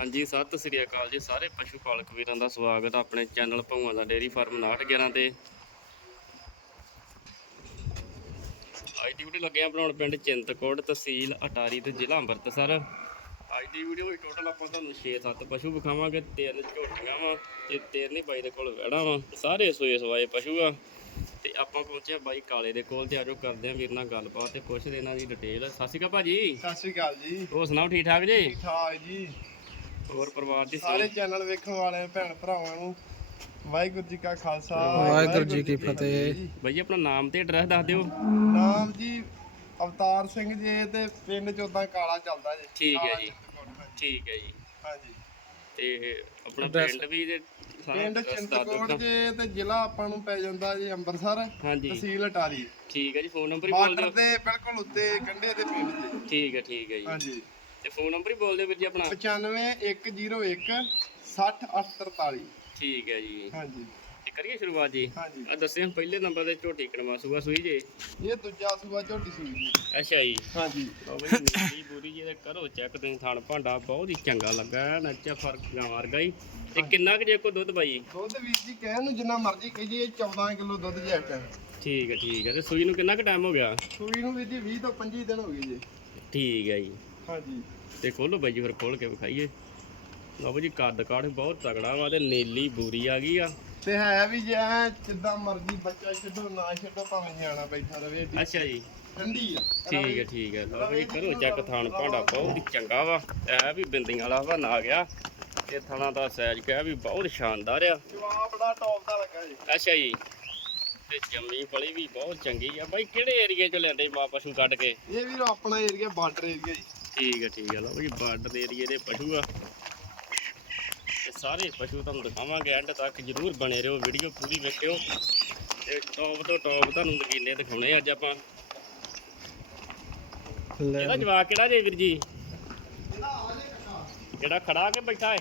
ਹਾਂਜੀ ਸਤਿ ਸ੍ਰੀ ਅਕਾਲ ਜੀ ਸਾਰੇ ਪਸ਼ੂ ਪਾਲਕ ਵੀਰਾਂ ਦਾ ਸਵਾਗਤ ਆ ਆਪਣੇ ਚੈਨਲ ਭੌਆਂ ਦਾ ਡੇਰੀ ਫਾਰਮ 911 ਤੇ। ਦੀ ਵੀਡੀਓ ਲੱਗੇ ਆ ਬਣਾਉਣ ਪਿੰਡ ਚਿੰਤਕੋਟ ਤਹਿਸੀਲ ਅਟਾਰੀ ਤੇ ਜ਼ਿਲ੍ਹਾ ਅੰਮ੍ਰਿਤਸਰ। ਅੱਜ ਦੀ ਵੀਡੀਓ ਵਿੱਚ ਟੋਟਲ ਆਪਾਂ ਤੁਹਾਨੂੰ 6-7 ਪਸ਼ੂ ਵਿਖਾਵਾਂਗੇ ਤਿੰਨ ਝੋਟੀਆਂ ਵਾ ਤੇ ਤਿੰਨ ਹੀ ਬਾਈ ਦੇ ਕੋਲ ਵਹਿੜਾ ਵਾ ਸਾਰੇ ਸੋਏ ਸਵਾਏ ਪਸ਼ੂ ਆ। ਤੇ ਆਪਾਂ ਪਹੁੰਚੇ ਆ ਬਾਈ ਕਾਲੇ ਦੇ ਕੋਲ ਤੇ ਆਜੋ ਕਰਦੇ ਆ ਵੀਰ ਨਾਲ ਗੱਲਬਾਤ ਤੇ ਪੁੱਛਦੇ ਇਹਨਾਂ ਦੀ ਡਿਟੇਲ ਸਤਿ ਸ਼੍ਰੀ ਅਕਾਲ ਭਾਜੀ। ਸਤਿ ਸ਼੍ਰੀ ਅਕਾਲ ਜੀ। ਹੋਰ ਸੁਣਾਓ ਠੀਕ ਠਾਕ ਜੀ? ਠੀਕ ਠਾਕ ਜੀ। ਹੋਰ ਪਰਿਵਾਰ ਦੀ ਸਾਰੇ ਚੈਨਲ ਵੇਖਣ ਵਾਲੇ ਭੈਣ ਭਰਾਵਾਂ ਨੂੰ ਵਾਹਿਗੁਰੂ ਜੀ ਕਾ ਖਾਲਸਾ ਵਾਹਿਗੁਰੂ ਜੀ ਕੀ ਫਤਿਹ। ਬਾਈ ਆਪਣਾ ਨਾਮ ਤੇ ਐਡਰੈਸ ਦੱਸ ਦਿਓ। ਨਾਮ ਜੀ ਅਵਤਾਰ ਸਿੰਘ ਜੀ ਤੇ ਪਿੰਡ ਚ ਉਦਾਂ ਕਾਲਾ ਚੱਲਦਾ ਜੀ। ਠੀਕ ਹੈ ਜੀ। ਠੀਕ ਹੈ ਜੀ। ਹਾਂਜੀ। ਤੇ ਆਪਣਾ? ਪਿੰਡ ਵੀ ਤੇ ਪਿੰਡ ਚਿੰਤਕੋਟ ਜੇ ਤੇ ਜ਼ਿਲ੍ਹਾ ਆਪਾਂ ਨੂੰ ਪੈ ਜਾਂਦਾ ਜੀ ਅੰਮ੍ਰਿਤਸਰ ਹਾਂਜੀ। ਤਹਿਸੀਲ ਅਟਾਰੀ। ਠੀਕ ਹੈ ਜੀ ਫੋਨ ਨੰਬਰ ਹੀ ਬੋਲ ਬਾਰਡਰ ਦਿਓ। ਦੇ ਬਿਲਕੁਲ ਉੱਤੇ ਕੰਢੇ ਦੇ ਪਿੰਡ ਜੀ। ਠੀਕ ਹੈ ਠੀਕ ਹੈ ਜੀ। ਹਾਂਜੀ। ਤੇ ਫੋਨ ਨੰਬਰ ਹੀ ਬੋਲ ਦਿਓ ਵੀਰ ਜੀ ਆਪਣਾ। 95 101 60 ਠੀਕ ਹੈ ਜੀ। ਹਾਂਜੀ। ਤੇ ਕਰੀਏ ਸ਼ੁਰੂਆਤ ਜੀ। ਹਾਂਜੀ। ਆ ਦੱਸਿਓ ਪਹਿਲੇ ਨੰਬਰ ਤੇ ਝੋਟੀ ਕਣਵਾ ਸੂਆ ਸੂਈ ਜੇ। ਇਹ ਦੂਜਾ ਸੂਆ ਝੋਟੀ ਸੂਈ ਜੀ। ਅੱਛਾ ਜੀ। ਹਾਂਜੀ। ਉਹ ਬਈ ਨੀਲੀ ਬੂਰੀ ਜੀ ਦੇ ਕਰੋ ਚੈੱਕ ਤੁਸੀਂ ਥਣ ਭਾਂਡਾ ਬਹੁਤ ਹੀ ਚੰਗਾ ਲੱਗਾ ਹੈ ਨੱਚਾ ਫ਼ਰਕ ਗਾਂ ਵਰਗਾ ਹੀ। ਤੇ ਕਿੰਨਾ ਕੁ ਜੇ ਕੋ ਦੁੱਧ ਬਾਈ? ਦੁੱਧ ਵੀਰ ਜੀ ਕਹਿਣ ਨੂੰ ਜਿੰਨਾ ਮਰਜ਼ੀ ਕਹੀਏ 14 ਕਿਲੋ ਦੁੱਧ ਜੇ ਟਾਈਮ ਠੀਕ ਹੈ ਠੀਕ ਹੈ। ਤੇ ਸੂਈ ਨੂੰ ਕਿੰਨਾ ਕੁ ਟਾਈਮ ਹੋ ਗਿਆ? ਸੂਈ ਨੂੰ ਵੀਰ ਜੀ 20 ਤੋਂ 25 ਦਿਨ ਹੋ ਗਏ ਜੀ। ਠੀਕ ਹੈ ਜੀ। ਹਾਂਜੀ। ਤੇ ਖੋਲੋ ਬਾਈ ਜੀ ਫਿਰ ਖੋਲ ਕੇ ਵਿਖਾਈਏ। ਲਓ ਜੀ ਕੱਦ ਕਾਠ ਬਹੁਤ ਤਗੜਾ ਵਾ ਤੇ ਨੀਲੀ ਬੂਰੀ ਆ ਗਈ ਆ। ਤੇ ਹੈ ਵੀ ਜੇ ਐਂ ਜਿੱਦਾਂ ਮਰਜ਼ੀ ਬੱਚਾ ਛੱਡੋ ਨਾ ਛੱਡੋ ਭਾਵੇਂ ਨਿਆਣਾ ਬੈਠਾ ਰਵੇ। ਏਡੀ ਅੱਛਾ ਜੀ। ਠੰਡੀ ਆ। ਠੀਕ ਹੈ ਠੀਕ ਹੈ ਲਓ ਜੀ ਕਰੋ ਚੈੱਕ ਥਾਣ ਭਾਂਡਾ ਬਹੁਤ ਹੀ ਚੰਗਾ ਵਾ। ਇਹ ਵੀ ਬਿੰਦੀਆਂ ਵਾਲਾ ਵਾ ਨਾ ਗਿਆ। ਤੇ ਥਣਾ ਦਾ ਸਾਈਜ਼ ਕਹਿ ਵੀ ਬਹੁਤ ਸ਼ਾਨਦਾਰ ਆ। ਜਵਾਬ ਬੜਾ ਟੌਪ ਦਾ ਲੱਗਾ ਜੀ। ਅੱਛਾ ਜੀ। ਤੇ ਜੰਮੀ ਫਲੀ ਵੀ ਬਹੁਤ ਚੰਗੀ ਆ। ਬਾਈ ਕਿਹੜੇ ਏਰੀਏ ਚੋਂ ਲੈਂਦੇ ਮਾਂ ਪਸ਼ੂ ਕੱਢ ਕੇ? ਇਹ ਵੀਰ ਆਪਣਾ ਏਰੀਆ ਬਾਰਡਰ ਏਰੀਆ ਜੀ। ਠੀਕ ਹੈ ਠੀਕ ਹੈ ਲਓ ਜੀ ਬਾਰਡਰ ਦੇ ਏਰੀਏ ਦੇ ਪਸ਼ੂ ਆ। ਤੇ ਸਾਰੇ ਪਸ਼ੂ ਤੁਹਾਨੂੰ ਦਿਖਾਵਾਂਗੇ ਐਂਡ ਤੱਕ ਜਰੂਰ ਬਣੇ ਰਹੋ ਵੀਡੀਓ ਪੂਰੀ ਵੇਖਿਓ। ਤੇ ਟੌਪ ਤੋਂ ਟੌਪ ਤੁਹਾਨੂੰ ਨਗੀਨੇ ਦਿਖਾਉਣੇ ਅੱਜ ਆਪਾਂ। ਇਹਦਾ ਜਵਾਕ ਕਿਹੜਾ ਜੇ ਵੀਰ ਜੀ? ਜਿਹੜਾ ਖੜਾ ਕੇ ਬੈਠਾ ਹੈ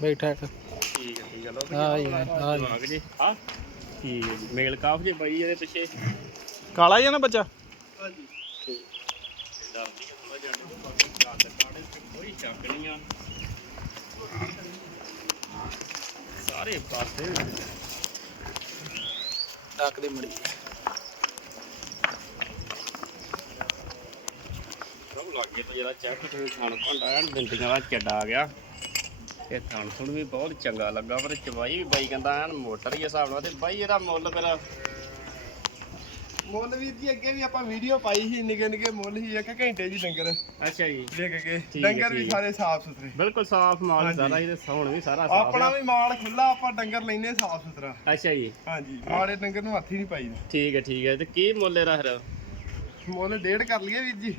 ਬੈਠਾ ਇੱਕ। ਠੀਕ ਹੈ ਠੀਕ ਹੈ ਲਓ ਹਾਂ ਜੀ, ਹਾਂ ਜੀ। ਜਵਾਕ ਜੀ ਹਾਂ? ਠੀਕ ਹੈ ਜੀ ਮੇਲ ਕਾਫ ਜੇ ਬਾਈ ਇਹਦੇ ਪਿੱਛੇ। ਕਾਲਾ ਹੀ ਆ ਨਾ ਬੱਚਾ? ਹਾਂਜੀ। ਹੈ ਜਿਹਾ ਅੰਡੇ ਤੋਂ ਕਾੜੇ ਤੇ ਕੋਈ ਸ਼ੱਕ ਨਹੀਂ ਆ ਸਾਰੇ ਪਾਸੇ ਡੱਕ ਮੜੀ ਸਭ ਲੱਗੇ ਤੇ ਜਿਹੜਾ ਚੈੱਕ ਤੇ ਖਾਣ ਭਾਂਡਾ ਐਨ ਬਿੰਦੀਆਂ ਦਾ ਚੱਡਾ ਆ ਗਿਆ ਇਹ ਥਣ ਥੁਣ ਵੀ ਬਹੁਤ ਚੰਗਾ ਲੱਗਾ ਪਰ ਚਵਾਈ ਵੀ ਬਾਈ ਕਹਿੰਦਾ ਐਨ ਮੋਟਰ ਹੀ। ਹਿਸਾਬ ਨਾਲ ਤੇ ਬਾਈ ਇਹਦਾ ਮੁੱਲ ਫਿਰ ਮੁੱਲ ਵੀਰ ਜੀ ਅੱਗੇ ਵੀ ਆਪਾਂ ਵੀਡੀਓ ਪਾਈ ਸੀ ਨਿੱਕੇ ਨਿੱਕੇ ਮੁੱਲ ਸੀ ਇੱਕ ਘੰਟੇ ਜੀ ਡੰਗਰ। ਅੱਛਾ ਜੀ। ਦੇਖ ਕੇ ਠੀਕ ਹੈ, ਡੰਗਰ ਵੀ ਠੀਕ। ਸਾਰੇ ਸਾਫ਼ ਸੁਥਰੇ। ਬਿਲਕੁਲ ਸਾਫ਼ ਮਾਲ ਹਾਂਜੀ। ਸਾਰਾ ਇਹਦੇ ਸੌਣ ਵੀ ਸਾਰਾ ਸਾਫ਼ ਆਪਣਾ ਵੀ ਮਾਲ ਖੁੱਲਾ ਆਪਾਂ ਡੰਗਰ ਲੈਨੇ ਸਾਫ਼ ਸੁਥਰਾ। ਅੱਛਾ ਜੀ। ਹਾਂਜੀ ਮਾੜੇ ਡੰਗਰ ਨੂੰ ਹੱਥ ਹੀ ਨਹੀਂ ਪਾਈਦਾ। ਠੀਕ ਹੈ ਠੀਕ ਹੈ। ਤੇ ਕੀ ਮੁੱਲ ਇਹਦਾ ਫਿਰ? ਮੁੱਲ ਡੇਢ ਕਰ ਲਈਏ ਵੀਰ ਜੀ।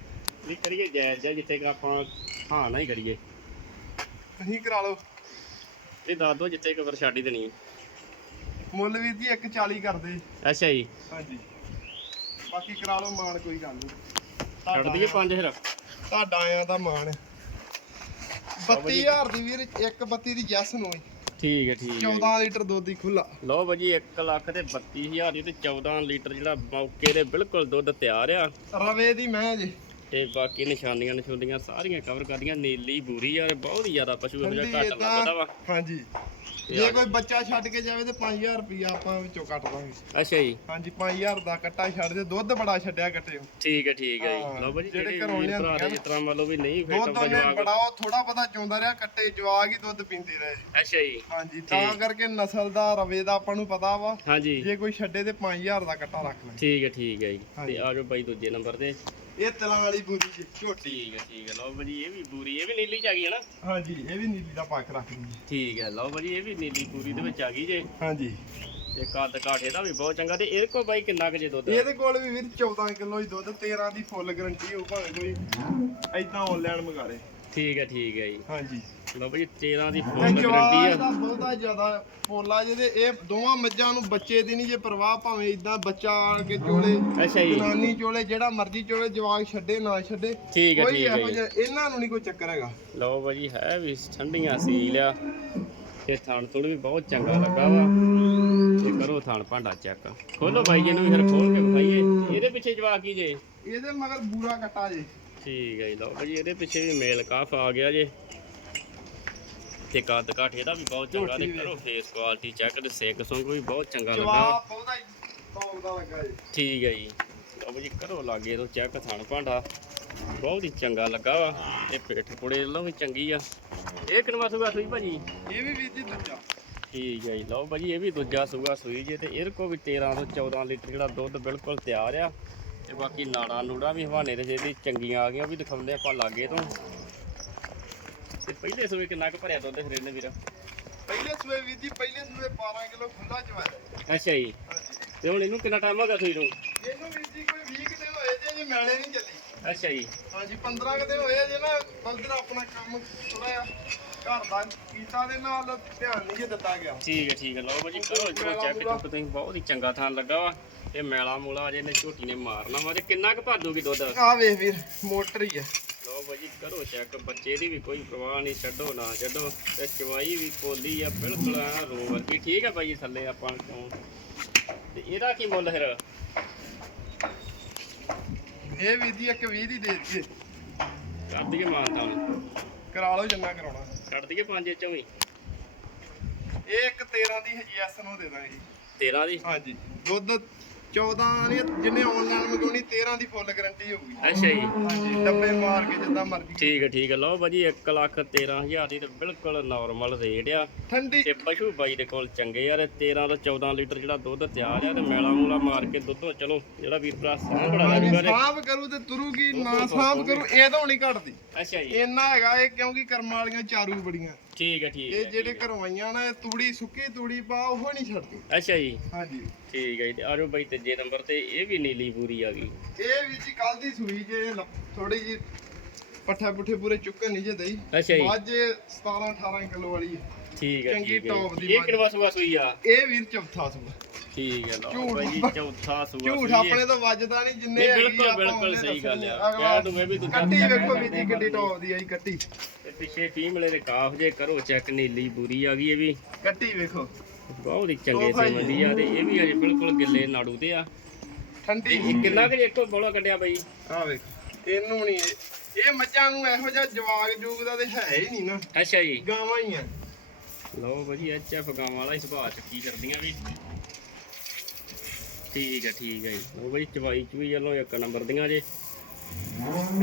ਵੀ ਕਰੀਏ ਜਾਇਜ਼ ਜਿਹਾ ਜਿੱਥੇ ਕਿ ਆਪਾਂ ਹਾਂ ਨਾ ਹੀ ਕਰੀਏ। ਤੁਸੀਂ ਕਰਾ ਲਓ। ਇਹ ਦੱਸ ਦੋ ਜਿੱਥੇ ਛੱਡ ਹੀ ਦੇਣੀ ਹੈ। ਮੁੱਲ ਵੀਰ ਜੀ 140 ਕਰਦੇ ਅੱਛਾ ਜੀ। ਹਾਂਜੀ। ਬਾਕੀ ਕਰਾ ਲਓ ਮਾਨ ਕੋਈ ਗੱਲ ਨਹੀਂ। ਛੱਡ ਦਈਏ ਪੰਜ ਫਿਰ। ਤੁਹਾਡਾ ਆਇਆ ਦਾ ਮਾਨ 32000 ਦੀ ਵੀਰ ਇੱਕ ਬੱਤੀ ਦੀ ਜੈਸ ਨੂੰ ਹੀ। ਠੀਕ ਹੈ ਠੀਕ ਹੈ 14 ਲੀਟਰ ਦੁੱਧ ਹੀ ਖੁੱਲਾ ਲਓ ਭਾਜੀ 1 ਲੱਖ ਤੇ 32000 ਦੀ ਤੇ 14 ਲੀਟਰ ਜਿਹੜਾ ਮੌਕੇ ਦੇ ਬਿਲਕੁਲ ਦੁੱਧ ਤਿਆਰ ਆ। ਰਵੇ ਦੀ ਮੈਂ ਜੀ ਤੇ ਬਾਕੀ ਨਿਸ਼ਾਨੀਆਂ ਨਿਸ਼ੂਨੀਆਂ ਸਾਰੀਆਂ ਕਵਰ ਕਰਦੀਆਂ ਨੀਲੀ ਬੂਰੀ ਯਾਰ ਬਹੁਤ ਹੀ ਜ਼ਿਆਦਾ ਪਸ਼ੂ ਇਹੋ ਜਿਹਾ ਘੱਟ ਲੱਭਦਾ ਵਾ। ਹਾਂਜੀ। ਜੇ ਕੋਈ ਬੱਚਾ ਛੱਡ ਕੇ ਜਾਵੇ ਤੇ 5000 ਰੁਪਇਆ ਆਪਾਂ ਵਿੱਚੋਂ ਕੱਟ ਦਾਂਗੇ। ਅੱਛਾ ਜੀ। ਹਾਂਜੀ 5000 ਦਾ ਕੱਟਾ ਛੱਡ ਦੇ ਦੁੱਧ ਬੜਾ ਛੱਡਿਆ ਕੱਟੇ ਠੀਕ ਹੈ ਠੀਕ ਹੈ ਜੀ। ਲਓ ਭਾਜੀ ਜਿਹੜੇ ਘਰੋਂ ਵੀਰ ਲਿਆਂਦੀਆਂ ਭਰਾ ਦੇ ਜਿਸ ਤਰ੍ਹਾਂ ਮੰਨ ਲਓ ਵੀ ਨਹੀਂ ਫਿਰ ਤਾਂ ਜਵਾਕ। ਬੜਾ ਉਹ ਥੋੜਾ ਪਤਾ ਚੋਂਦਾ ਰਿਹਾ ਕੱਟੇ ਜਵਾਗ ਹੀ ਦੁੱਧ ਪੀਂਦੇ ਰਹੇ। ਅੱਛਾ ਜੀ। ਹਾਂਜੀ ਤਾਂ ਕਰਕੇ ਨਸਲ ਦਾ ਰਵੇ ਦਾ ਆਪਾਂ ਨੂੰ ਪਤਾ ਵਾ। ਹਾਂਜੀ। ਜੇ ਕੋਈ ਛੱਡੇ ਤੇ 5000 ਦਾ ਕੱਟਾ ਰੱਖ ਲੈ। ਠੀਕ ਹੈ ਠੀਕ ਹੈ ਜੀ। ਤੇ। ਆ ਜਾਓ ਬਾਈ ਦੂਜੇ ਨੰਬਰ ਤੇ। ਇਹ ਤਲਾਂ ਵਾਲੀ ਬੂਰੀ ਜੀ ਝੋਟੀ। ਠੀਕ ਹੈ ਠੀਕ ਹੈ। ਲਓ ਭਾਜੀ ਇਹ ਵੀ ਬੂਰੀ ਇਹ ਵੀ ਨੀਲੀ ਚ ਆ ਗਈ ਹੈ ਨਾ? ਹਾਂਜੀ ਇਹ ਵੀ ਨੀਲੀ ਦਾ ਪੱਖ ਰੱਖ ਲਈ ਠੀਕ ਹੈ ਲਓ ਭਾਜੀ ਇਹ ਵੀ ਨੀਲੀ ਪੂਰੀ ਦੇ ਵਿੱਚ ਆ ਗਈ ਜੇ। ਹਾਂਜੀ। ਤੇ ਕੱਦ ਕਾਠ ਇਹਦਾ ਵੀ ਬਹੁਤ ਚੰਗਾ ਤੇ ਇਹਦੇ ਕੋਲ ਬਾਈ ਕਿੰਨਾ ਕੁ ਜੇ ਦੁੱਧ? ਇਹਦੇ ਕੋਲ ਵੀ ਵੀਰ 14 ਕਿਲੋ ਹੀ ਦੁੱਧ 13 ਦੀ ਫੁੱਲ ਗਰੰਟੀ ਹੋ ਭਾਵੇਂ ਕੋਈ ਐਦਾਂ ਆਨਲਾਈਨ ਮੰਗਾ ਲੇ। ਠੀਕ ਹੈ ਠੀਕ ਹੈ ਜੀ। ਹਾਂਜੀ। ਲਓ ਭਾਜੀ 13 ਦੀ ਫੁੱਲ ਗਰੰਟੀ ਆ। ਦਾ ਬਹੁਤਾ ਜ਼ਿਆਦਾ ਫੋਲਾ ਜਿਹਦੇ ਇਹ ਦੋਵਾਂ ਮੱਝਾਂ ਨੂੰ ਬੱਚੇ ਦੀ ਨਹੀਂ ਜੇ ਪਰਵਾਹ ਭਾਵੇਂ ਇਦਾਂ ਬੱਚਾ ਆ ਕੇ ਚੋਲੇ ਅੱਛਾ ਜੀ। ਜਨਾਨੀ ਚੋਲੇ ਜਿਹੜਾ ਮਰਜ਼ੀ ਚੋਲੇ ਜਵਾਕ ਛੱਡੇ ਨਾ ਛੱਡੇ ਠੀਕ ਹੈ ਠੀਕ ਹੈ ਇਹਨਾਂ ਨੂੰ ਨਹੀਂ ਕੋਈ ਚੱਕਰ ਹੈਗਾ। ਲਓ ਭਾਜੀ ਹੈ ਵੀ ਠੰਡੀਆਂ ਸੀਲ ਆ। ਤੇ ਥਣ ਤੁੜ ਵੀ ਬਹੁਤ ਚੰਗਾ ਲੱਗਾ ਵਾ। ਤੇ ਕਰੋ ਥਣ ਭਾਂਡਾ ਚੈੱਕ। ਖੋਲੋ ਬਾਈ ਜੀ ਨੂੰ ਫਿਰ ਖੋਲ ਕੇ ਵਿਖਾਈਏ। ਇਹਦੇ ਪਿੱਛੇ ਜਵਾਕ ਕੀ ਜੇ। ਇਹਦੇ ਮਗਰ ਬੂਰਾ ਕੱਟਾ ਜੇ। ਠੀਕ ਹੈ ਜੀ ਲਓ ਭਾਜੀ ਇਹਦੇ ਪਿੱਛੇ ਵੀ ਮੇਲ ਕਾਫ ਆ ਗਿਆ ਜੇ। ਤੇ ਕੱਦ ਕਾਠ ਇਹਦਾ ਵੀ ਬਹੁਤ ਚੰਗਾ ਝੋਟੀ ਕਰੋ ਫੇਸ ਕੁਆਲਿਟੀ ਚੈੱਕ ਤੇ ਸਿੱਕ ਸੰਗ ਵੀ ਬਹੁਤ ਚੰਗਾ ਲੱਗਾ। ਜਵਾਬ ਬਹੁਤਾ ਟੌਪ ਦਾ ਲੱਗਾ ਜੀ। ਠੀਕ ਹੈ ਜੀ। ਲਓ ਜੀ ਕਰੋ ਲਾਗੇ ਤੋਂ ਚੈੱਕ ਥਣ ਭਾਂਡਾ। ਬਹੁਤ ਹੀ ਚੰਗਾ ਲੱਗਾ ਵਾ। ਇਹ ਪੇਟ ਪੁੜੇ ਵੱਲੋਂ ਵੀ ਚੰਗੀ ਆ। ਇਹ ਕਿਨਵਾ ਸੂਗਾ ਸੂਈ ਭਾਜੀ? ਇਹ ਵੀ ਵੀਰ ਜੀ ਦੂਜਾ। ਠੀਕ ਹੈ ਜੀ। ਲਓ ਭਾਜੀ ਇਹ ਵੀ ਦੂਜਾ ਸੂਗਾ ਸੂਈ ਜੇ ਤੇ ਇਹਦੇ ਕੋ ਵੀ 13 ਤੋਂ 14 ਲੀਟਰ ਜਿਹੜਾ ਦੁੱਧ ਬਿਲਕੁਲ ਤਿਆਰ ਆ। ਤੇ ਬਾਕੀ ਨਾੜਾਂ ਨੂੜਾਂ ਵੀ ਹਵਾਨੇ ਤੇ ਜਿਹਦੀ ਚੰਗੀਆਂ ਆ ਗਈਆਂ ਉਹ ਵੀ ਦਿਖਾਉਂਦੇ ਆਪਾਂ ਲਾਗੇ ਤੋਂ। ਤੇ ਪਹਿਲੇ ਸੂਏ ਕਿੰਨਾ ਕੁ ਭਰਿਆ ਦੁੱਧ ਫਿਰ ਇਹਨੇ ਵੀਰ? ਪਹਿਲੇ ਸੂਏ ਵੀਰ ਜੀ ਪਹਿਲੇ ਸੂਏ 12 ਕਿਲੋ ਖੁੱਲਾ ਚਵਾਇਆ ਅੱਛਾ ਜੀ। ਤੇ ਹੁਣ ਇਹਨੂੰ ਕਿੰਨਾ ਟਾਈਮ ਹੋ ਗਿਆ ਸੂਈ ਨੂੰ? ਇਹਨੂੰ ਵੀਰ ਜੀ ਕੋਈ 20 ਕੁ ਦਿਨ ਹੋਏ ਜੇ ਜੇ ਮੈਲੇ ਨਹੀਂ ਚੱਲੀ। ਅੱਛਾ ਜੀ। ਹਾਂਜੀ 15 ਕੁ ਦਿਨ ਹੋਏ ਜੇ ਨਾ ਬਲਦਰ ਆਪਣਾ ਕੰਮ ਥੋੜਾ ਜਿਹਾ ਘਰ ਦਾ ਕੀਤਾ ਦੇ ਨਾਲ ਧਿਆਨ ਨਹੀਂ ਜੇ ਦਿੱਤਾ ਗਿਆ। ਠੀਕ ਹੈ ਠੀਕ ਹੈ। ਲਓ ਭਾਜੀ ਕਰੋ ਜੋ ਚੈੱਕ ਚੁੱਕ ਤੁਸੀਂ ਬਹੁਤ ਹੀ ਚੰਗਾ ਥਾਂ ਲੱਗਾ ਵਾ। ਤੇ ਮੈਲਾ ਮੂਲਾ ਅਜੇ ਨੇ ਝੋਟੀ ਨੇ ਮਾਰਨਾ ਵਾ। ਤੇ ਕਿੰਨਾ ਕੁ ਭਰ ਦੂਗੀ ਦੁੱਧ? ਆ ਵੇਖ ਵੀਰ ਮੋਟਰ ਹੀ ਆ ਭਾਜੀ ਕਰੋ ਚੈੱਕ ਬੱਚੇ ਦੀ ਵੀ ਕੋਈ ਪਰਵਾਹ ਨਹੀਂ ਛੱਡੋ ਨਾ ਛੱਡੋ। ਤੇ ਚਵਾਈ ਵੀ ਪੋਲੀ ਆ ਬਿਲਕੁਲ ਆ ਰੋ ਵਰਗੀ। ਠੀਕ ਆ ਭਾਜੀ ਥੱਲੇ ਆਪਾਂ ਤੋਂ ਤੇ ਇਹਦਾ ਕੀ ਮੁੱਲ ਫਿਰ? ਇਹ ਵੀਰ ਜੀ ਇੱਕ 20 ਦੀ ਦੇ ਦਈਏ ਕਰ ਦਈਏ ਮਾਨਤਾ ਕਰਾ ਲਓ ਜਿੰਨਾ ਕਰਾਉਣਾ। ਕੱਢ ਦਈਏ ਪੰਜ ਚੋਂ ਵੀ। ਇਹ ਇੱਕ 13 ਦੀ ਯੈਸ ਨੂੰ ਦੇ ਦਾਂਗੇ। ਜੀ 13 ਦੀ? ਹਾਂਜੀ। ਦੁੱਧ 14 ਨਹੀਂ ਜਿੰਨੇ ਆਨਲਾਈਨ ਮੰਗਾਉਣੀ 13 ਦੀ ਫੁੱਲ ਗਾਰੰਟੀ ਹੋਊਗੀ। ਅੱਛਾ ਜੀ। ਹਾਂਜੀ ਡੱਬੇ ਮਾਰ ਕੇ ਜਿੱਦਾਂ ਮਰਜ਼ੀ। ਠੀਕ ਹੈ ਠੀਕ ਹੈ ਲਓ ਭਾਜੀ 1 ਲੱਖ 13000 ਦੀ ਤੇ ਬਿਲਕੁਲ ਨਾਰਮਲ ਰੇਟ ਆ। ਠੰਡੀ ਤੇ ਪਸ਼ੂ ਬਾਈ ਦੇ ਕੋਲ ਚੰਗੇ ਆ ਤੇ 13 ਤੋਂ 14 ਲੀਟਰ ਜਿਹੜਾ ਦੁੱਧ ਤਿਆਰ ਆ ਤੇ ਮੈਲਾ ਮੂਲਾ ਮਾਰ ਕੇ ਦੁੱਧੋਂ ਚਲੋ ਜਿਹੜਾ ਵੀਰ ਭਰਾ ਲੱਗੂਗਾ ਤੇ ਕਰੂ। ਤੇ ਤੁਰੂਗੀ ਨਾ ਸਾਂਭ ਕਰੂ ਇਹ ਤਾਂ ਨਹੀਂ ਘਟਦੀ। ਅੱਛਾ ਜੀ। ਇੰਨਾ ਹੈਗਾ ਇਹ ਕਿਉਂਕਿ ਕਰਮ ਵਾਲੀਆਂ ਚਾਰੂ ਬੜੀਆਂ। ਠੀਕ ਹੈ ਠੀਕ ਇਹ ਹੈ ਜਿਹੜੇ ਕਰਵਾਈਆਂ ਨਾ ਇਹ ਤੂੜੀ ਸੁੱਕੀ ਤੂੜੀ ਪਾ ਉਹ ਨਹੀਂ ਛੱਡਦੀ। ਅੱਛਾ ਜੀ। ਹਾਂਜੀ। ਠੀਕ ਹੈ ਜੀ ਤੇ ਆਜੋ ਬਾਈ ਤੀਜੇ ਨੰਬਰ ਤੇ ਇਹ ਵੀ ਨੀਲੀ ਪੂਰੀ ਆ ਗਈ। ਇਹ ਵੀ ਜੀ ਕੱਲ ਦੀ ਸੂਈ ਜੇ ਥੋੜੀ ਜੀ ਪੱਠਾ ਪੁੱਠੇ ਪੂਰੇ ਚੁੱਕਣ ਨਹੀਂ ਜੇ ਦਈ। ਅੱਛਾ ਜੀ। ਅੱਜ 17 18 ਕਿਲੋ ਵਾਲੀ ਹੈ। ਠੀਕ ਹੈ ਚੰਗੀ ਠੀਕ ਹੈ top ਦੀ ਇਹ ਮੱਝ। ਕਿਹੜਾ ਸੂਆ ਸੂਈ ਆ? ਇਹ ਵੀਰ ਚੌਥਾ ਸੂਆ। ਠੀਕ ਹੈ ਲਓ ਝੂਠ ਜੀ ਬ- ਚੌਥਾ ਸੂਆ ਝੂਠ ਹੈ। ਆਪਣੇ ਤੋਂ ਵੱਜਦਾ ਨਹੀਂ ਜਿੰਨੇ ਨਹੀਂ ਬਿਲਕੁਲ ਬਿਲਕੁਲ ਉਹਨੇ ਸਹੀ ਗੱਲ ਆ। ਕਹਿ ਦੂੰਗੇ ਵੀ ਦੂਜਾ ਕੱਟੀ ਵੇਖੋ ਵੀ ਜੀ ਕਿੱਡੀ ਟੌਪ ਦੀ ਆਈ ਕੱਟੀ। ਤੇ ਪਿੱਛੇ ਫੀਮਲੇ ਦੇ ਕਾਫ ਜੇ ਕਰੋ ਚੈੱਕ ਨੀਲੀ ਪੂਰੀ ਆ ਗਈ ਇਹ ਵੀ। ਕੱਟੀ ਵੇਖੋ। ਬਹੁਤ ਹੀ ਚੰਗੇ ਭਾਈ। ਸੀਮੰਦੀ ਆ ਤੇ ਇਹ ਵੀ ਅਜੇ ਬਿਲਕੁਲ ਗਿੱਲੇ ਨਾੜੂ ਤੇ ਆ। ਤੇ ਠੰਡੀ ਇਹ ਕਿੰਨਾ ਕੁ ਇੱਕੋ ਬੋਲਾ ਕੱਢਿਆ ਬਾਈ? ਆ ਵੇਖੋ ਇਹਨੂੰ ਨਹੀਂ ਇਹ ਇਹ ਮੱਝਾਂ ਨੂੰ ਇਹੋ ਜਿਹਾ ਜਵਾਗ ਜੂਗ ਦਾ ਤੇ ਹੈ ਹੀ ਨਹੀਂ ਨਾ। ਅੱਛਾ ਜੀ। ਗਾਵਾਂ ਹੀ ਆ। ਲਓ ਭਾਜੀ ਐਚ ਐਫ ਗਾਵਾਂ ਵਾਲਾ ਹੀ ਸੁਭਾਅ ਚੱਕੀ ਕਰਦੀਆਂ ਵੀ। ਠੀਕ ਹੈ ਠੀਕ ਹੈ ਜੀ। ਉਹ ਭਾਜੀ ਚਵਾਈ ਚੂਈ ਵੱਲੋਂ ਇੱਕ ਨੰਬਰ ਦੀਆਂ ਜੇ।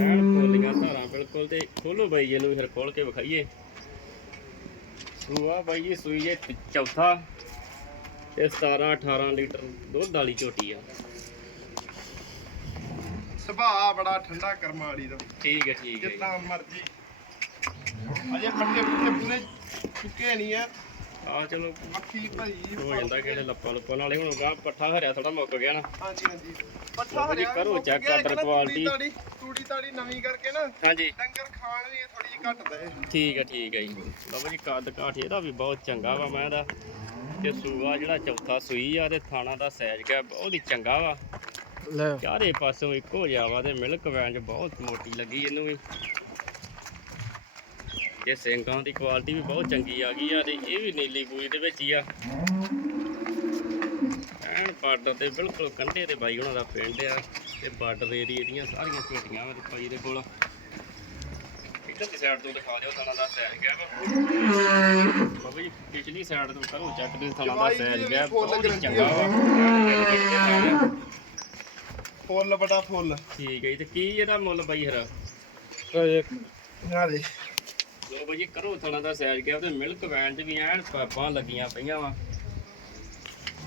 ਐਨ ਧਾਰਾਂ ਬਿਲਕੁਲ ਤੇ ਖੋਲੋ ਬਾਈ ਜੀ ਨੂੰ ਫਿਰ ਖੋਲ ਕੇ ਵਿਖਾਈਏ। ਸੂਆ ਬਾਈ ਜੀ ਸੂਈ ਜੇ ਚੌਥਾ। ਤੇ 17 18 ਲੀਟਰ ਦੁੱਧ ਵਾਲੀ ਝੋਟੀ ਆ। ਸੁਭਾਅ ਬੜਾ ਠੰਡਾ ਕਰਮ ਵਾਲੀ ਦਾ। ਠੀਕ ਹੈ ਠੀਕ ਹੈ ਜੀ। ਜਿੱਦਾਂ ਮਰਜ਼ੀ। ਅਜੇ ਪੱਟੇ ਪੁੱਟੇ ਪੂਰੇ ਚੁੱਕੇ ਨਹੀਂ ਆ। ਆ ਚਲੋ ਮੱਖੀ ਭਈ ਹੋ ਜਾਂਦਾ ਕਿਹੜੇ ਲੱਪਾਂ ਲੁੱਪਾਂ ਨਾਲੇ। ਹੁਣ ਗਾਂ ਪੱਠਾ ਹਰਿਆ ਥੋੜਾ ਮੁੱਕ ਗਿਆ ਨਾ। ਹਾਂਜੀ ਹਾਂਜੀ। ਪੱਠਾ ਹਰਿਆ ਕਰੋ ਇੱਕ ਨਾ quality। ਤੂੜੀ ਤਾੜੀ ਨਵੀਂ ਕਰਕੇ ਨਾ ਹਾਂਜੀ। ਡੰਗਰ ਖਾਣ ਵੀ ਥੋੜੀ ਜਿਹੀ ਘੱਟ ਦੇ ਠੀਕ ਹੈ ਠੀਕ ਹੈ ਜੀ। ਬਾਬਾ ਜੀ ਕੱਦ ਕਾਠ ਇਹਦਾ ਵੀ ਬਹੁਤ ਚੰਗਾ ਵਾ ਮੈਂ ਦਾ ਤੇ ਸੂਆ ਜਿਹੜਾ ਚੌਥਾ ਸੂਈ ਆ ਤੇ ਥਾਣਾ ਦਾ ਸਾਈਜ਼ ਗਿਆ ਬਹੁਤ ਹੀ ਚੰਗਾ ਵਾ। ਲੈ। ਚਾਰੇ ਪਾਸੋਂ ਇੱਕੋ ਜਿਹਾ ਵਾ ਤੇ ਮਿਲਕ ਵੈਨ ਚ ਬਹੁਤ ਮੋਟੀ ਲੱਗੀ ਇਹਨੂੰ ਵੀ। ਇਹ ਸਿੰਘਾਂ ਦੀ ਕੁਆਲਿਟੀ ਵੀ ਬਹੁਤ ਚੰਗੀ ਆ ਗਈ ਆ ਤੇ ਇਹ ਵੀ ਨੀਲੀ ਪੂਰੀ ਦੇ ਵਿੱਚ ਹੀ ਆ। ਐਨ ਬਾਰਡਰ ਤੇ ਬਿਲਕੁਲ ਕੰਢੇ ਤੇ ਬਾਈ ਉਹਨਾਂ ਦਾ ਪਿੰਡ ਆ ਤੇ ਬਾਰਡਰ ਏਰੀਏ ਦੀਆਂ ਸਾਰੀਆਂ ਝੋਟੀਆਂ ਵਾ ਬਾਈ ਦੇ ਕੋਲ। ਇੱਧਰ ਦੀ ਸਾਈਡ ਤੋਂ ਦਿਖਾ ਦਿਓ ਥਾਣਾ ਦਾ ਸਾਈਜ਼ ਗਿਆ ਵਾ ਬਾਬਾ ਜੀ ਪਿਛਲੀ ਸਾਈਡ ਤੋਂ ਕਰੋ ਚੈੱਕ ਦੇ ਥਾਣਾ ਦਾ ਵੀ ਗਿਆ ਫੁੱਲ ਬਹੁਤ ਚੰਗਾ ਵਾ। ਫੁੱਲ ਬੜਾ ਫੁੱਲ। ਠੀਕ ਹੈ ਜੀ ਤੇ ਕੀ ਇਹਦਾ ਮੁੱਲ ਬਾਈ ਹਰਾ ਆ ਦੇ। ਲੋ ਬਾਈ ਕਰੋ ਥਣਾ ਦਾ ਸਾਈਜ਼ ਗਿਆ ਤੇ ਮਿਲਕ ਵੈਨ 'ਚ ਵੀ ਐਨ ਪਾਪਾਂ ਲੱਗੀਆਂ ਪਈਆਂ ਵਾ।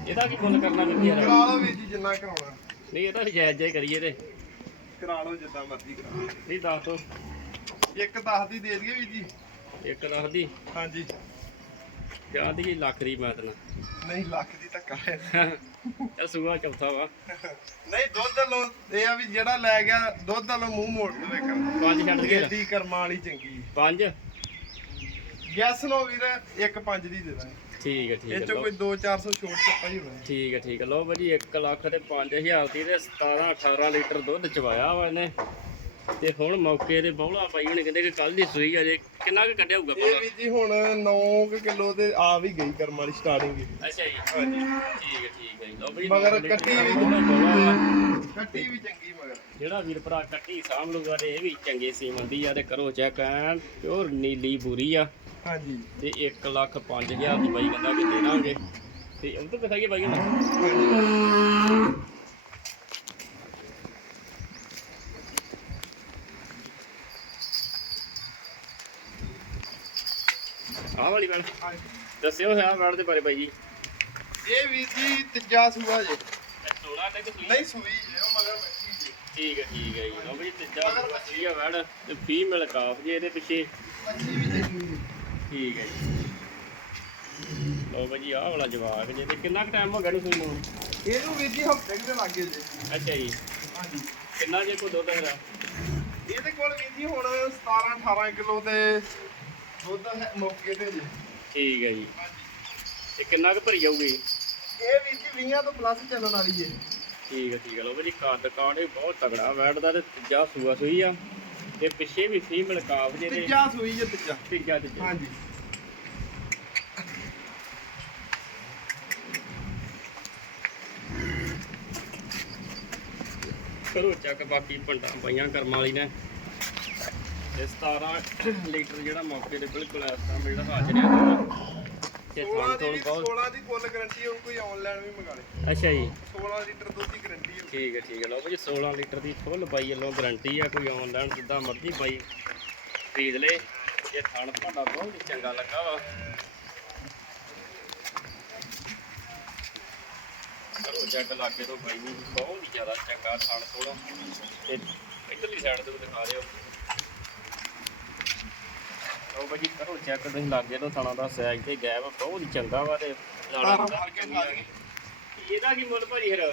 ਇਹਦਾ ਕੀ ਮੁੱਲ ਕਰਨਾ ਵੀਰ ਹਰਾ ਕਰਾ ਲਓ ਵੀਰ ਜੀ ਜਿੰਨਾ ਕਰਾਉਣਾ ਨਹੀਂ ਇਹਦਾ ਜਾਇਜ਼ ਜਾਇ ਕਰੀਏ ਤੇ। ਕਰਾ ਲਓ ਜਿੱਦਾਂ ਮਰਜ਼ੀ ਕਰਾ ਲਓ। ਨਹੀਂ ਦੱਸ ਦੋ। ਇੱਕ 10 ਦੀ ਦੇ ਦਈਏ ਵੀਰ ਜੀ। ਇੱਕ ਦੱਸ ਦੀ? ਹਾਂਜੀ। ਜਾਂ ਦੀ ਲੱਖ ਦੀ ਮੈਂ ਤਨਾ ਨਹੀਂ ਲੱਖ ਦੀ ਧੱਕਾ ਹੈ ਇਹ ਸੂਆ ਚੌਥਾ ਵਾ। ਨਹੀਂ ਦੁੱਧ ਲੋ ਇਹ ਆ ਵੀ ਜਿਹੜਾ ਲੈ ਗਿਆ ਦੁੱਧ ਲੋ ਮੂੰਹ ਮੋੜ ਦੇਵੇ ਕਰ ਪੰਜ ਛੱਡ ਕੇ। ਗੇਦੀ ਕਰਮਾਂ ਵਾਲੀ ਚੰਗੀ। ਪੰਜ? ਗੈਸ ਨੋ ਵੀਰ ਇੱਕ ਪੰਜ ਦੀ ਦੇ ਦਾਂਗੇ। ਠੀਕ ਹੈ ਠੀਕ ਇਹ ਹੈ ਚੋਂ ਲਓ। ਕੋਈ 2-400 ਛੋਟ ਚੱਪਾ ਹੀ ਹੋਣਾ ਠੀਕ ਹੈ ਠੀਕ ਹੈ। ਲਓ ਬਾਈ ਜੀ 1 ਲੱਖ ਤੇ 5000 ਦੀ ਤੇ 17 18 ਲੀਟਰ ਦੁੱਧ ਚਵਾਇਆ ਵਾ ਇਹਨੇ। ਤੇ ਹੁਣ ਮੌਕੇ ਤੇ ਬੌਲਾ ਪਾਈ ਉਹਨੇ ਕਹਿੰਦੇ ਕਿ ਕੱਲ ਦੀ ਸੂਈ ਅਜੇ ਕਿੰਨਾ ਕੁ ਕੱਢਿਆ ਹੋਊਗਾ ਇਹ ਵੀ ਜੀ ਹੁਣ 9 ਕਿਲੋ ਤੇ ਆ ਵੀ ਗਈ ਕਰਮਾਂ ਵਾਲੀ ਸਟਾਰਟਿੰਗ ਅੱਛਾ ਜੀ। ਠੀਕ ਹੈ ਠੀਕ ਹੈ ਜੀ। ਲਓ ਮਗਰ ਕੱਟੀ ਵੀ- ਬੌਲਾ ਵਾ। ਕੱਟੀ ਵੀ ਚੰਗੀ ਮਗਰ। ਜਿਹੜਾ ਵੀਰ ਭਰਾ ਕੱਟੀ ਸਾਂਭ ਲੂਗਾ ਤੇ ਇਹ ਵੀ ਚੰਗੇ ਸੀਮੰਦੀ ਆ ਤੇ ਕਰੋ ਚੈੱਕ ਐਨ ਪਿਓਰ ਨੀਲੀ ਬੂਰੀ ਆ। ਹਾਂਜੀ। ਤੇ 1 ਲੱਖ 5000 ਦੀ ਬਾਈ ਕਹਿੰਦਾ ਕਿ ਦੇ ਦਾਂਗੇ। ਤੇ ਉਹ ਤੋਂ ਦਿਖਾਈਏ ਬਾਈ ਨੂੰ ਆਹ ਵਾਲੀ ਬੈਲ ਹਾਂਜੀ। ਦੱਸਿਓ ਹੈ ਬੈਲ ਦੇ ਬਾਰੇ ਬਾਈ ਜੀ। ਇਹ ਵੀਰ ਜੀ ਤੀਜਾ ਸੂਆ ਜੇ। 16 ਤੱਕ ਸੂਈ ਨਹੀਂ ਸੂਈ ਜੇ ਉਹ ਮਗਰ ਬੱਚੀ ਜੇ। ਠੀਕ ਹੈ ਠੀਕ ਹੈ ਜੀ। ਲਓ ਬਈ ਤੀਜਾ ਸੂਈ ਆ ਬੈਲ ਤੇ ਫੀਮੇਲ ਕਾਫ ਜੀ ਇਹਦੇ ਪਿੱਛੇ। ਬੱਚੀ ਵੀ ਦੇਖੀ ਜੀ। ਠੀਕ ਹੈ ਜੀ। ਲਓ ਬਾਈ ਜੀ ਆਹ ਵਾਲਾ ਜਵਾਕ ਜੇ ਤੇ ਕਿੰਨਾ ਕੁ ਟਾਈਮ ਹੋ ਗਿਆ ਨੂੰ ਸੂਈ ਨੂੰ? ਇਹਨੂੰ ਵੀਰ ਜੀ ਹਫ਼ਤੇ ਦੇ ਲੱਗੇ ਜੇ। ਅੱਛਾ ਜੀ। ਹਾਂਜੀ। ਕਿੰਨਾ ਜੇ ਕੋ ਦੁੱਧ ਹੈਗਾ? ਇਹਦੇ ਕੋਲ ਵੀਰ ਜੀ ਹੁਣ 17 18 ਕਿਲੋ ਤੇ ਦੁੱਧ ਹੈ ਮੌਕੇ ਤੇ ਜੀ। ਠੀਕ ਹੈ ਜੀ। ਤੇ ਕਿੰਨਾ ਕੁ ਭਰੀ ਜਾਊਗੀ? ਇਹ ਵੀਰ ਜੀ 20 ਤੋਂ ਪਲੱਸ ਚੱਲਣ ਵਾਲੀ ਹੈ ਠੀਕ ਹੈ ਠੀਕ ਹੈ ਲਓ ਬਈ ਕੱਦ ਕਾਠ ਵੀ ਬਹੁਤ ਤਗੜਾ ਬੈਠਦਾ ਤੇ ਤੀਜਾ ਸੂਆ ਸੂਈ ਆ। ਤੇ ਪਿੱਛੇ ਵੀ ਫੀਮੇਲ ਕਾਫ ਜੇ ਤੀਜਾ ਸੂਈ ਜੇ ਤੀਜਾ। ਤੀਜਾ ਤੀਜਾ। ਹਾਂਜੀ। ਕਰੋ ਚੱਕ ਬਾਕੀ ਭੰਡਾਂ ਪਈਆਂ ਕਰਮਾਂ ਵਾਲੀ ਨੇ। ਤੇ 17 ਲੀਟਰ ਜਿਹੜਾ ਮੌਕੇ ਤੇ ਬਿਲਕੁਲ ਇਸ ਟਾਈਮ ਜਿਹੜਾ ਹਾਜ਼ਰ ਆ। ਤੇ 16 ਥਣ ਦੀ ਤੋਂ ਵੀ ਬਹੁਤ 16 ਦੀ ਕੁੱਲ ਗਾਰੰਟੀ ਹੁਣ ਕੋਈ ਆਨਲਾਈਨ ਵੀ ਮੰਗਾ ਲੇ ਅੱਛਾ ਜੀ। 16 ਲੀਟਰ ਦੁੱਧ ਦੀ ਗਾਰੰਟੀ ਹੈ ਠੀਕ ਹੈ ਠੀਕ ਹੈ। ਲਓ ਭਾਜੀ 16 ਲੀਟਰ ਦੀ ਫੁੱਲ ਬਾਈ ਵੱਲੋਂ ਗਾਰੰਟੀ ਆ ਕੋਈ ਆਨਲਾਈਨ ਜਿੱਦਾਂ ਮਰਜ਼ੀ ਬਾਈ ਖਰੀਦ ਲੇ ਇਹ ਥਣ ਭਾਂਡਾ ਬਹੁਤ ਚੰਗਾ ਲੱਗਾ ਵਾ। ਕਰੋ ਜੱਟ ਲਾਗੇ ਤੋਂ ਬਾਈ ਨੂੰ ਬਹੁਤ ਹੀ ਜ਼ਿਆਦਾ ਚੰਗਾ ਥਣ ਥੋੜਾ ਤੇ ਇੱਧਰਲੀ ਸਾਈਡ ਤੇ ਵੀ ਦਿਖਾ ਦਿਓ। ਲਓ ਭਾਜੀ ਕਰੋ ਚੈੱਕ ਤੁਸੀਂ ਲਾਗੇ ਤੋਂ ਥਣਾ ਦਾ ਸਾਈਜ਼ ਤੇ ਗੈਪ ਬਹੁਤ ਹੀ ਚੰਗਾ ਵਾ ਤੇ ਕੇ ਖਾ ਲਈ। ਇਹਦਾ ਕੀ ਮੁੱਲ ਭਾਜੀ ਫਿਰ?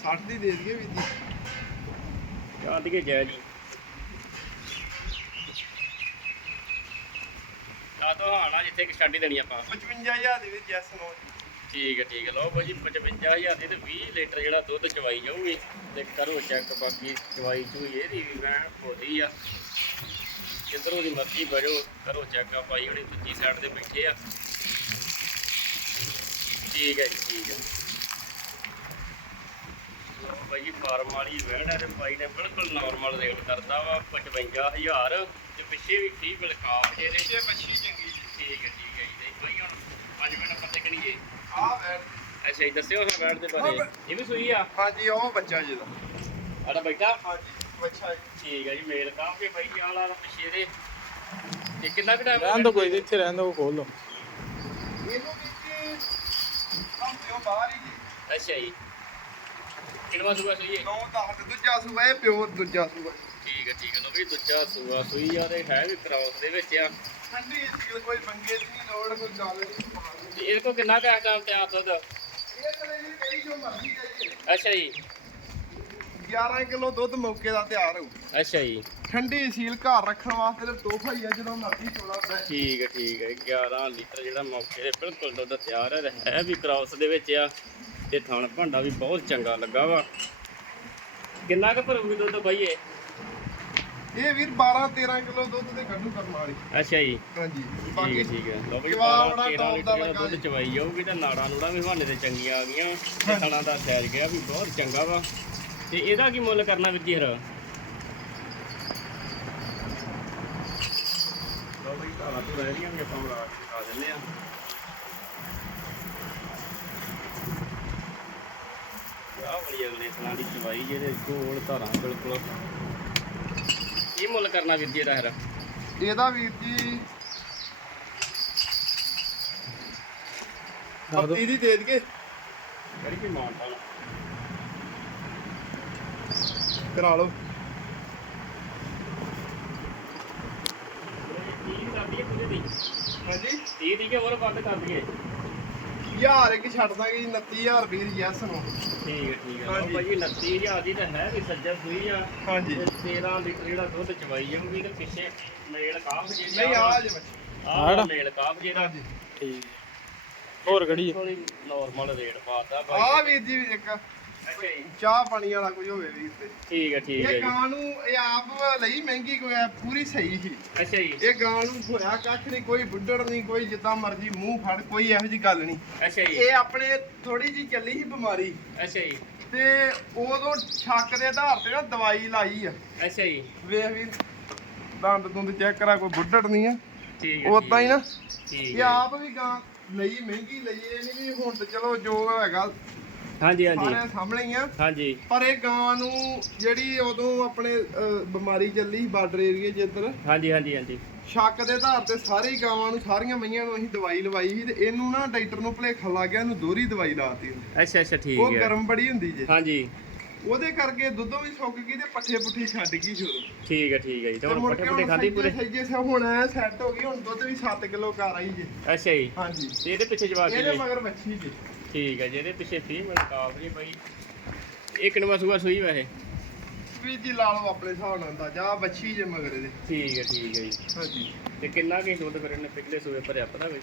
60 ਦੀ ਦੇ ਦਈਏ ਵੀਰ ਜੀ। ਚਾਹ ਦੀ ਜੈ ਜੀ। ਆ ਤਾਂ ਹਾਣਾ ਜਿੱਥੇ ਕਿ ਛੱਡ ਹੀ ਦੇਣੀ ਆਪਾਂ। 55000 ਦੀ ਵਿੱਚ ਜੈਸ ਨੋ ਠੀਕ ਹੈ ਠੀਕ ਹੈ ਲਓ ਭਾਜੀ 55000 ਦੀ ਤੇ 20 ਲੀਟਰ ਜਿਹੜਾ ਦੁੱਧ ਚਵਾਈ ਜਾਊਗੀ। ਤੇ ਕਰੋ ਚੈੱਕ ਬਾਕੀ ਚਵਾਈ ਚੂਈ ਇਹਦੀ ਵੀ ਮੈਂ ਹੋਦੀ ਆ। ਜਿੱਧਰੋਂ ਦੀ ਮਰਜ਼ੀ ਬਜੋ ਕਰੋ ਚੈੱਕ ਆ ਭਾਈ ਉਹਨੇ ਦੂਜੀ ਸਾਈਡ ਤੇ ਬੈਠੇ ਆ। ਠੀਕ ਹੈ ਜੀ ਠੀਕ ਹੈ। ਲਓ ਭਾਈ ਫਾਰਮ ਵਾਲੀ ਵੈੜ ਹੈ ਤੇ ਭਾਈ ਨੇ ਬਿਲਕੁਲ ਨਾਰਮਲ ਰੇਟ ਕਰਦਾ ਵਾ 55000 ਤੇ ਪਿੱਛੇ ਵੀ 30 ਬਿਲਕਾ ਇਹਦੇ ਇਹ ਮੱਛੀ ਚੰਗੀ ਜੀ ਠੀਕ ਹੈ ਠੀਕ ਹੈ ਜੀ। ਭਾਈ ਹੁਣ 5 ਮਿੰਟ ਪੱਤੇ ਕਣੀਏ ਆ ਵੈੜ ਅੱਛਾ ਜੀ ਦੱਸਿਓ ਹਾਂ ਬੈਠ। ਦੇ ਬਾਰੇ ਇਹ ਵੀ ਸੂਈ ਆ? ਹਾਂਜੀ ਉਹ ਬੱਚਾ ਜੀ ਦਾ। ਆੜਾ ਬੈਠਾ ਹਾਂਜੀ। ਬੱਚਾ ਜੀ ਠੀਕ ਹੈ ਜੀ ਮੇਲ ਕਾਫ ਕੇ ਬਾਈ ਆਲਾ ਪਿੱਛੇ ਦੇ ਤੇ ਕਿੰਨਾ ਕੁ ਟਾਈਮ ਰਹਿਣ ਦੋ ਕੋਈ ਨੀ, ਇੱਥੇ ਰਹਿਣ ਦੋ ਖੋਲ ਲਓ। ਇਹਨੂੰ ਵਿੱਚ ਹਫ਼ਤੇ ਬਾਹਰ ਹੀ ਜੀ। ਅੱਛਾ ਜੀ। ਕਿੰਨਵਾ ਸੂਆ ਸੂਈ ਹੈ? 9 10 ਤੇ ਦੂਜਾ ਸੂਆ ਇਹ ਪਿਓ ਦੂਜਾ ਸੂਆ ਠੀਕ ਹੈ ਠੀਕ ਹੈ ਲੋ ਵੀ ਦੂਜਾ ਸੂਆ ਸੂਈ ਆ ਤੇ ਹੈ ਵੀ ਕ੍ਰਾਸ ਦੇ ਵਿੱਚ ਆ। ਠੰਡੀ ਇਸ ਕੋਈ ਮੰਗੇ ਦੀ ਨਹੀਂ ਲੋੜ ਕੋਈ ਗੱਲ ਨਹੀਂ ਤੇ ਇਹਦੇ ਕੋ ਕਿੰਨਾ ਕੁ ਟਾਈਮ ਤੇ ਆ ਦੁੱਧ? ਇਹ ਕਰੇ ਜੀ ਤੇਰੀ ਜੋ ਮਰਜ਼ੀ ਜਾਈਏ ਅੱਛਾ ਜੀ। 11 ਕਿਲੋ ਦੁੱਧ ਮੌਕੇ ਦਾ ਤਿਆਰ ਹੋਊ ਅੱਛਾ ਜੀ। ਠੰਡੀ ਸੀਲ ਘਰ ਰੱਖਣ ਵਾਸਤੇ ਤੇ ਤੋਹਫਾ ਹੀ ਆ ਜਦੋਂ ਮਰਜ਼ੀ ਚੋਲਾ ਪੈ ਠੀਕ ਹੈ ਠੀਕ ਹੈ 11 ਲੀਟਰ ਜਿਹੜਾ ਮੌਕੇ ਤੇ ਬਿਲਕੁਲ ਦੁੱਧ ਤਿਆਰ ਹੈ ਹੈ ਵੀ ਕ੍ਰਾਸ ਦੇ ਵਿੱਚ ਆ ਤੇ ਥਣ ਭਾਂਡਾ ਵੀ ਬਹੁਤ ਚੰਗਾ ਲੱਗਾ ਵਾ। ਕਿੰਨਾ ਕੁ ਭਰੂਗੀ ਦੁੱਧ ਬਾਈ ਇਹ? ਵੀਰ 12 13 ਕਿਲੋ ਦੁੱਧ ਤੇ ਕੱਢੂ ਕਰਮ ਵਾਲੀ। ਅੱਛਾ ਜੀ। ਹਾਂਜੀ। ਹੈ ਠੀਕ ਹੈ ਲਓ ਬਈ ਜਵਾਬ 12 ਬੜਾ 13 top ਦਾ ਲੀਟਰ ਦੁੱਧ ਚਵਾਈ ਜਾਊਗੀ ਤੇ ਨਾੜਾ ਨੂੜਾ ਵੀ ਹਵਾਨੇ ਤੇ ਚੰਗੀਆਂ ਆ ਗਈਆਂ। ਤੇ ਥਣਾ ਦਾ ਸਾਈਜ਼ ਗਿਆ ਵੀ ਬਹੁਤ ਚੰਗਾ ਵਾ। ਤੇ ਇਹਦਾ ਕੀ ਮੁੱਲ ਕਰਨਾ ਵੀਰ ਜੀ ਹਰ ਲਓ ਬਈ ਧਾਰਾ ਤੋਂ ਰਹਿ ਰਹੀਆਂ ਵੀ ਆਪਾਂ ਲਾ ਕੇ ਦਿਖਾ ਦਿੰਦੇ ਆ ਆਹ ਬੜੀ ਅਗਲੇ ਥਣਾ ਦੀ ਚਵਾਈ ਜਿਹਦੇ ਕੋਲ ਧਾਰਾਂ ਬਿਲਕੁਲ। ਕੀ ਮੁੱਲ ਕਰਨਾ ਵੀਰ ਜੀ ਇਹਦਾ ਵੀਰ ਜੀ ਦੱਸ ਦਿਓ। 32 ਦੀ ਦੇ ਦਈਏ। ਕਰੀ ਕੀ ਮਾਨਤਾ ਕਰਾ ਲਓ। ਹਾਂਜੀ? 30 ਦੀ ਕੇ ਹੋਰ ਵੱਧ ਕਰ ਦਈਏ। ਯਾਰ ਇੱਕ ਛੱਡ ਦਾਂਗੇ ਜੀ 29000 ਵੀਰ ਯੈਸ ਨੂੰ। ਠੀਕ ਹੈ ਠੀਕ ਹੈ। ਹਾਂਜੀ। ਭਾਜੀ 29000 ਦੀ ਤਾਂ ਹੈ ਵੀ ਸੱਜਾ ਸੂਈ ਆ। ਹਾਂਜੀ। ਤੇ 13 ਲੀਟਰ ਜਿਹੜਾ ਦੁੱਧ ਚਵਾਈ ਜਾਊਗੀ ਤੇ ਪਿੱਛੇ ਮੇਲ ਕਾਫ ਜੇ ਨਹੀਂ ਆ। ਜੇ ਆਹ ਆੜਾ। ਮੇਲ ਕਾਫ ਜੇ ਦਾ ਹਾਂਜੀ। ਠੀਕ ਹੈ। ਹੋਰ ਹੈ ਥੋੜੀ ਨਾਰਮਲ ਰੇਟ ਪਾਤਾ ਆ ਵੀਰ ਜੀ ਇੱਕ ਚਾਹ ਪਾਣੀ ਵਾਲਾ ਕੋਈ ਹੋਵੇ ਵੀਰ ਤੇ ਠੀਕ ਹੈ ਠੀਕ ਹੈ ਇਹ ਜੀ। ਗਾਂ ਨੂੰ ਇਹ ਆਪ ਲਈ ਮਹਿੰਗੀ ਕੋਈ ਆ, ਪੂਰੀ ਸਹੀ ਸੀ। ਅੱਛਾ ਜੀ। ਇਹ ਗਾਂ ਨੂੰ ਹੋਇਆ ਕੱਖ ਨਹੀਂ ਕੋਈ ਬੁੱਢੜ ਨਹੀਂ ਕੋਈ ਜਿੱਦਾਂ ਮਰਜ਼ੀ ਮੂੰਹ ਫੜ ਕੋਈ ਇਹੋ ਜੀ ਗੱਲ ਨਹੀਂ। ਅੱਛਾ ਜੀ। ਇਹ ਆਪਣੇ ਥੋੜੀ ਜੀ ਚੱਲੀ ਸੀ ਬਿਮਾਰੀ। ਅੱਛਾ ਜੀ। ਤੇ ਉਦੋਂ ਛੱਕ ਦੇ ਆਧਾਰ ਤੇ ਨਾ ਦਵਾਈ ਲਾਈ ਆ। ਅੱਛਾ ਜੀ। ਵੇਖ ਵੀਰ ਦੰਦ ਦੁੰਦ ਚੈੱਕ ਕਰਾ ਕੋਈ ਬੁੱਢੜ ਨਹੀਂ ਆ। ਠੀਕ ਹੈ ਉਦਾਂ ਹੀ ਨਾ। ਠੀਕ ਇਹ ਆਪ ਵੀ ਗਾਂ ਲਈ ਮਹਿੰਗੀ ਲਈ ਇਹ ਨਹੀਂ ਵੀ ਹੁਣ ਤੇ ਚਲੋ ਜੋ ਹੈਗਾ ਹਾਂਜੀ ਹਾਂਜੀ। ਸਾਰੇ ਸਾਹਮਣੇ ਹੀ ਆ। ਹਾਂਜੀ। ਪਰ ਇਹ ਗਾਂ ਨੂੰ ਜਿਹੜੀ ਉਦੋਂ ਆਪਣੇ ਅਹ, ਬਿਮਾਰੀ ਚੱਲੀ ਬਾਰਡਰ ਏਰੀਏ ਜਿੱਧਰ ਹਾਂਜੀ ਹਾਂਜੀ ਹਾਂਜੀ। ਸ਼ੱਕ ਦੇ ਆਧਾਰ ਤੇ ਸਾਰੀ ਗਾਵਾਂ ਨੂੰ ਸਾਰੀਆਂ ਮਈਆਂ ਨੂੰ ਅਸੀਂ ਦਵਾਈ ਲਵਾਈ ਸੀ ਤੇ ਇਹਨੂੰ ਨਾ ਡਾਕਟਰ ਨੂੰ ਭੁਲੇਖਾ ਲੱਗ ਗਿਆ ਇਹਨੂੰ ਦੋਹਰੀ ਦਵਾਈ ਲਾਤੀ ਉਹਨੇ। ਅੱਛਾ ਅੱਛਾ ਠੀਕ ਉਹ ਹੈ। ਗਰਮ ਬੜੀ ਹੁੰਦੀ ਜੇ। ਹਾਂਜੀ। ਉਹਦੇ ਕਰਕੇ ਦੁੱਧੋਂ ਵੀ ਸੁੱਕ ਗਈ ਤੇ ਪੱਠੇ ਪੁੱਠੇ ਛੱਡ ਗਈ ਸ਼ੁਰੂ। ਠੀਕ ਹੈ ਠੀਕ ਹੈ ਜੀ। ਤੇ ਹੁਣ ਪੱਠੇ ਪੁੱਠੇ ਖਾਂਦੀ ਪੂਰੇ? ਸੇ ਹੁਣ ਸੈੱਟ ਹੋ ਗਈ ਹੁਣ ਦੁੱਧ ਵੀ 7 ਕਿਲੋ ਕਰ ਆਈ ਜੇ। ਅੱਛਾ ਜੀ। ਹਾਂਜੀ। ਤੇ ਇਹਦੇ ਪਿੱਛੇ ਜਵਾਬ ਇਹਦੇ ਜੀ ਮਗਰ ਵੱਛੀ ਜੇ। ਠੀਕ ਹੈ ਜੀ ਇਹਦੇ ਪਿੱਛੇ 30 ਮਿੰਟ ਕਾਫ ਜੀ ਬਾਈ। ਇੱਕ ਨਵਾਂ ਸੂਆ ਸੂਈ ਵੈਸੇ। ਵੀ ਜੀ ਲਾ ਲਓ ਆਪਣੇ ਹਿਸਾਬ ਨਾਲ ਦਾ ਜਾ ਵੱਛੀ ਜੇ ਮਗਰ ਇਹਦੇ। ਠੀਕ ਹੈ ਠੀਕ ਹੈ ਜੀ। ਹਾਂਜੀ। ਤੇ ਕਿੰਨਾ ਕੀ ਦੁੱਧ ਫਿਰ ਇਹਨੇ ਪਿਛਲੇ ਸੂਏ ਭਰਿਆ ਪਤਾ ਵੀ?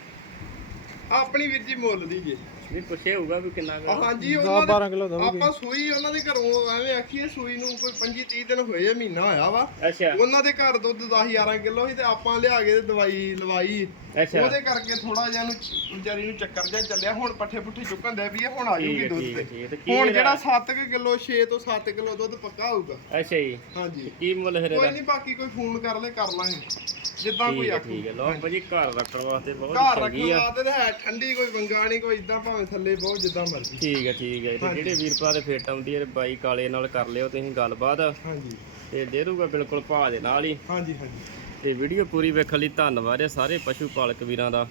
ਆਪਣੀ ਵੀਰ ਜੀ ਮੁੱਲ ਦੀ ਜੇ। ਨਹੀਂ ਪੁੱਛਿਆ ਹੋਊਗਾ ਵੀ ਕਿੰਨਾ ਕੁ- ਹਾਂਜੀ 10 ਉਹਨਾਂ 12 ਦੇ ਕਿਲੋ ਦਊਗੀ। ਆਪਾਂ ਸੂਈ ਉਹਨਾਂ ਦੇ ਘਰੋਂ ਐਵੇਂ ਆਖੀਏ ਸੂਈ ਨੂੰ ਕੋਈ 25 30 ਦਿਨ ਹੋਏ ਆ ਮਹੀਨਾ ਹੋਇਆ ਵਾ। ਅੱਛਾ। ਉਹਨਾਂ ਦੇ ਘਰ ਦੁੱਧ 10 11 ਕਿਲੋ ਸੀ ਤੇ ਆਪਾਂ ਲਿਆ ਕੇ ਤੇ ਦਵਾਈ ਲਵਾਈ। ਅੱਛਾ। ਉਹਦੇ ਕਰਕੇ ਥੋੜਾ ਜਿਹਾ ਨੂੰ ਵਿਚਾਰੀ ਨੂੰ ਚੱਕਰ ਜਿਹਾ ਚੱਲਿਆ। ਹੁਣ ਪੱਠੇ ਪੁੱਠੇ ਚੁੱਕਣ ਦੇ ਵੀ ਆ, ਹੁਣ ਆ ਠੀਕ ਜੂਗੀ ਹੈ ਦੁੱਧ ਠੀਕ ਹੈ ਤੇ। ਠੀਕ ਹੈ। ਤੇ ਕੀ ਹੁਣ ਇਹਦਾ- ਜਿਹੜਾ 7 ਕਿਲੋ 6 ਤੋਂ 7 ਕਿਲੋ ਦੁੱਧ ਪੱਕਾ ਹੋਊਗਾ। ਅੱਛਾ ਜੀ। ਹਾਂਜੀ। ਕੀ ਮੁੱਲ ਫਿਰ ਕੋਈ ਇਹਦਾ? ਨਹੀਂ ਬਾਕੀ ਕੋਈ ਫੋਨ ਕਰ ਲੈ ਕਰ ਲਾਂਗੇ। ਜਿੱਦਾਂ ਕੋਈ ਆਖੂ। ਠੀਕ ਹੈ ਲਓ ਭਾਜੀ ਘਰ ਰੱਖਣ ਵਾਸਤੇ ਬਹੁਤ ਘਰ ਚੰਗੀ ਰੱਖਣ ਆ। ਵਾਸਤੇ ਤਾਂ ਹੈ ਠੰਡੀ ਕੋਈ ਵੰਗਾ ਨਹੀਂ ਕੋਈ ਇਦਾਂ ਭਾਵੇਂ ਥੱਲੇ ਬਹੁਤ ਜਿੱਦਾਂ ਮਰਜ਼ੀ। ਠੀਕ ਹੈ ਠੀਕ ਹੈ ਤੇ ਹਾਂਜੀ। ਜਿਹੜੇ ਵੀਰ ਭਰਾ ਦੇ ਫਿੱਟ ਆਉਂਦੀ ਹੈ ਬਾਈ ਕਾਲੇ ਨਾਲ ਕਰ ਲਿਓ ਤੁਸੀਂ ਗੱਲਬਾਤ। ਹਾਂਜੀ। ਤੇ ਦੇ ਦੂਗਾ ਬਿਲਕੁਲ ਭਾਅ ਦੇ ਨਾਲ ਹੀ। ਹਾਂਜੀ ਹਾਂਜੀ। ਤੇ ਵੀਡੀਓ ਪੂਰੀ ਵੇਖਣ ਲਈ ਧੰਨਵਾਦ ਹੈ ਸਾਰੇ ਪਸ਼ੂ ਪਾਲਕ ਵੀਰਾਂ ਦਾ।